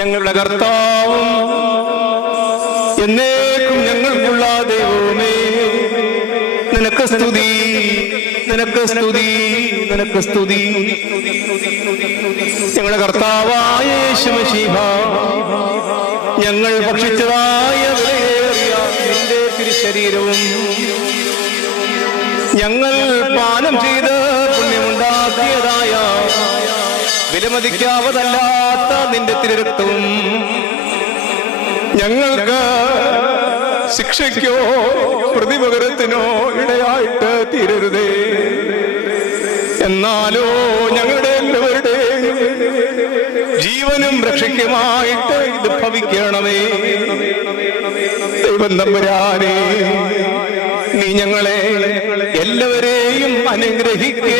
ഞങ്ങളുടെ കർത്താവും എന്നേക്കും ഞങ്ങൾക്കുള്ള ദൈവമേ, നിനക്ക് സ്തുതി, നിനക്ക് സ്തുതി, നിനക്ക് സ്തുതി. ഞങ്ങളുടെ കർത്താവായ യേശു മശീഹ, ഞങ്ങൾ ഭക്ഷിച്ചതായ വിലയേറിയ നിന്റെ തിരുശരീരവും ഞങ്ങൾ പാനം ചെയ്ത് പുണ്യമുണ്ടാക്കിയതായ വിലമതിക്കാവതല്ലാത്ത നിന്റെ തിരുരക്തവും ഞങ്ങൾക്ക് ശിക്ഷയ്ക്കോ പ്രതിപകരത്തിനോ ഇടയായിട്ട് തീരരുതേ. എന്നാലോ ഞങ്ങളുടെ എല്ലാവരുടെയും ജീവനും രക്ഷയ്ക്കുമായിട്ട് ഇത് ഭവിക്കണമേ. ദൈവം തമ്പുരാനേ, നീ ഞങ്ങളെ എല്ലാവരെയും അനുഗ്രഹിക്കണമേ.